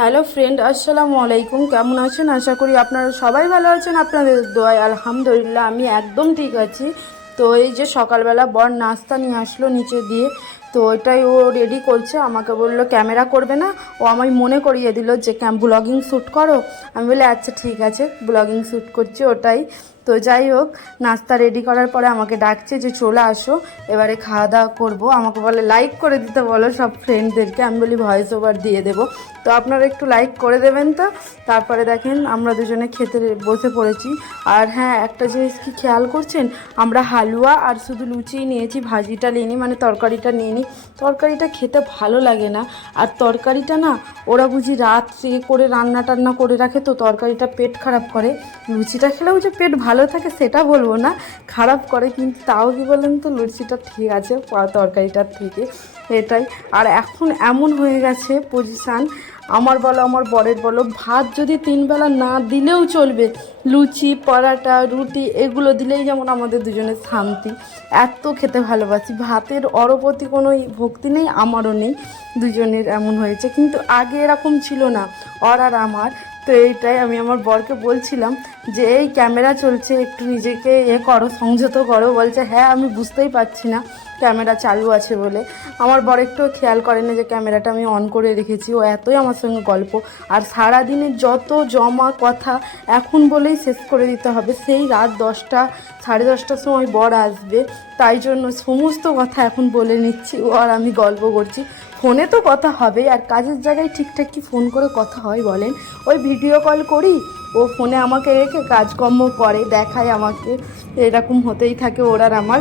Hello friend আসসালামু আলাইকুম কেমন আছেন? আশা করি আপনারা সবাই ভালো আছেন। আপনাদের দোয়ায় আলহামদুলিল্লাহ, আমি একদম ঠিক আছি। তো এই যে সকালবেলা বর নাস্তা নিয়ে আসলো নিচে দিয়ে, তো ওইটাই ও রেডি করছে। আমাকে বলল, ক্যামেরা করবে না? ও আমায় মনে করিয়ে দিল যে, ক্যাম ব্লগিং শ্যুট করো? আমি বলি আচ্ছা ঠিক আছে ব্লগিং শ্যুট করছি, ওটাই। তো যাই হোক, নাস্তা রেডি করার পরে আমাকে ডাকছে যে চলে আসো, এবারে খাওয়া দাওয়া করব। আমাকে বলে লাইক করে দিতে বলো সব ফ্রেন্ডদেরকে আমি বলি ভয়েস ওভার দিয়ে দেবো। তো আপনারা একটু লাইক করে দেবেন তো। তারপরে দেখেন, আমরা দুজনে খেতে বসে পড়েছি। আর হ্যাঁ একটা জিনিস কি খেয়াল করছেন? আমরা হালুয়া আর শুধু লুচিই নিয়েছি, ভাজিটা নিইনি মানে তরকারিটা নিয়ে নিই তরকারিটা খেতে ভালো লাগে না। আর তরকারিটা না, ওরা বুঝি রাত করে রান্না টান্না করে রাখে, তো তরকারিটা পেট খারাপ করে। লুচিটা খেলেও যে পেট ভালো থাকে সেটা বলব না, খারাপ করে কিন্তু তাও কি বলেন তো, লুচিটা ঠিক আছে তরকারিটার থেকে, এটাই। আর এখন এমন হয়ে গেছে পজিশান আমার বলো, আমার বরের বলো, ভাত যদি তিনবেলা না দিলেও চলবে, লুচি, পরাটা, রুটি, এগুলো দিলেই যেমন আমাদের দুজনের শান্তি। এত খেতে ভালোবাসি, ভাতের অরপতি কোনো ভক্তি নেই, আমারও নেই, দুজনের এমন হয়েছে। কিন্তু আগে এরকম ছিল না, ওর আর আমার। তো এইটাই আমি আমার বরকে বলছিলাম যে, এই ক্যামেরা চলছে, একটু নিজেকে এ করো, সংযত করো। বলছে হ্যাঁ আমি বুঝতেই পারছি না, ক্যামেরা চালু আছে বলে। আমার বর একটু খেয়াল করে না যে, ক্যামেরাটা আমি অন করে রেখেছি। ও এতই আমার সঙ্গে গল্প। আর সারাদিনের যত জমা কথা এখন বলেই শেষ করে দিতে হবে। সেই রাত দশটা, সাড়ে দশটার সময় বর আসবে। তাই জন্য সমস্ত কথা এখন বলে নিচ্ছি। ও আর আমি গল্প করছি। ফোনে তো কথা হবে, আর কাজের জায়গায় ঠিকঠাক কি ফোন করে কথা হয় বলেন। ওই ভিডিও কল করি, ও ফোনে আমাকে রেখে কাজকর্ম করে, দেখায় আমাকে, এরকম হতেই থাকে ওর আর আমার।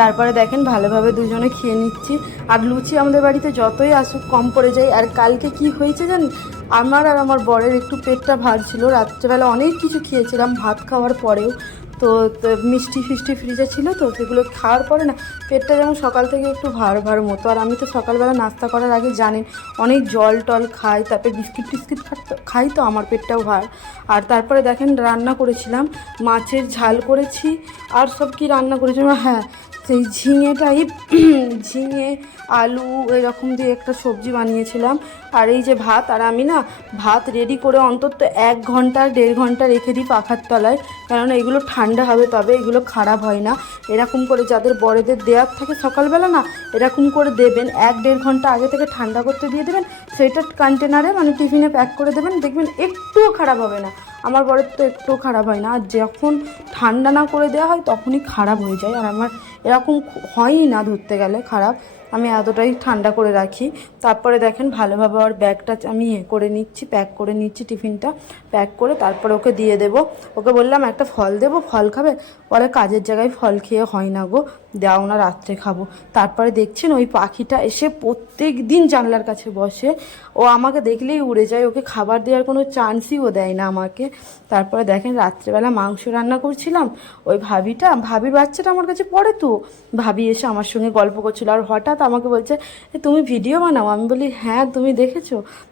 তারপরে দেখেন ভালোভাবে দুজনে খেয়ে নিচ্ছি। আর লুচি আমাদের বাড়িতে যতই আসুক কম পড়ে যায়। আর কালকে কি হয়েছে জানেন? আমার আর আমার বরের একটু পেটটা ভার ছিল। রাত্রেবেলা অনেক কিছু খেয়েছিলাম, ভাত খাওয়ার পরেও। তো মিষ্টি ফিষ্টি ফ্রিজে ছিল তো, সেগুলো খাওয়ার পরে না, পেটটা যেমন সকাল থেকে একটু ভার ভার মতো। আর আমি তো সকালবেলা নাস্তা করার আগে জানেন, অনেক জল টল খাই, তারপরে বিস্কিট টিস্কিট খাই তো, আমার পেটটাও ভার। আর তারপরে দেখেন, রান্না করেছিলাম, মাছের ঝাল করেছি, আর সব কি রান্না করেছিলাম হ্যাঁ সেই ঝিঙেটাই, ঝিঙে, আলু এরকম দিয়ে একটা সবজি বানিয়েছিলাম। আর এই যে ভাত, আর আমি না ভাত রেডি করে অন্তত এক ঘণ্টা, দেড় ঘণ্টা রেখে দিই পাখার তলায়। কেননা এগুলো ঠান্ডা হবে তবে এগুলো খারাপ হয় না। এরকম করে যাদের বড়দের দেওয়ার থাকে সকালবেলা না, এরকম করে দেবেন। এক দেড় ঘণ্টা আগে থেকে ঠান্ডা করতে দিয়ে দেবেন। সেটা কন্টেনারে মানে টিফিনে প্যাক করে দেবেন। দেখবেন একটুও খারাপ হবে না। আমার বরের তো একটু খারাপ হয় না। আর যখন ঠান্ডা না করে দেওয়া হয়, তখনই খারাপ হয়ে যায়। আর আমার এরকম হয়ই না ধরতে গেলে খারাপ। আমি এতটাই ঠান্ডা করে রাখি। তারপরে দেখেন ভালোভাবে ওর ব্যাগটা আমি ইয়ে করে নিচ্ছি, প্যাক করে নিচ্ছি টিফিনটা। প্যাক করে তারপরে ওকে দিয়ে দেবো। ওকে বললাম, একটা ফল দেবো, ফল খাবে? বলে কাজের জায়গায় ফল খেয়ে হয় না গো। দাও না রাত্রে খাব। তারপরে দেখছেন ওই পাখিটা এসে প্রত্যেক দিন জানলার কাছে বসে। ও আমাকে দেখলেই উড়ে যায়, ওকে খাবার দেওয়ার কোনো চান্সই ও দেয় না আমাকে। তারপরে দেখেন রাত্রেবেলা মাংস রান্না করছিলাম। ওই ভাবিটা, ভাবির বাচ্চাটা আমার কাছে পড়ে তো? ভাবি এসে আমার সঙ্গে গল্প করছিল। আর হঠাৎ আমাকে বলছে তুমি ভিডিও বানাও? আমি বলি হ্যাঁ তুমি দেখেছ?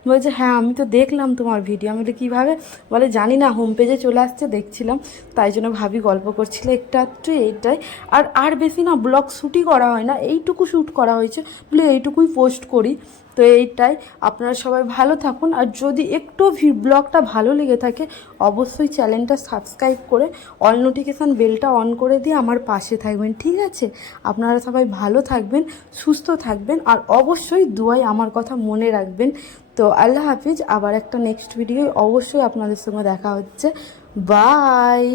বলছে হ্যাঁ আমি তো দেখলাম তোমার ভিডিও আমি বলি, কীভাবে? বলে, জানি না হোম পেজে চলে আসছে, দেখছিলাম। তাই জন্য ভাবি গল্প করছিল, একটা একটু এইটাই। আর আর বেশি না ব্লগ শ্যুটই করা হয় না, এইটুকু শ্যুট করা হয়েছে। বলে, এইটুকুই পোস্ট করি। তো এইটাই। আপনারা সবাই ভালো থাকুন। আর যদি একটু ব্লগটা ভালো লেগে থাকে, অবশ্যই চ্যানেলটা সাবস্ক্রাইব করে অল নোটিফিকেশান বেলটা অন করে দিয়ে আমার পাশে থাকবেন, ঠিক আছে? আপনারা সবাই ভালো থাকবেন, সুস্থ থাকবেন, আর অবশ্যই দুয়াই আমার কথা মনে রাখবেন। তো আল্লাহ হাফিজ, আবার একটা নেক্সট ভিডিও অবশ্যই আপনাদের সঙ্গে দেখা হচ্ছে। বাই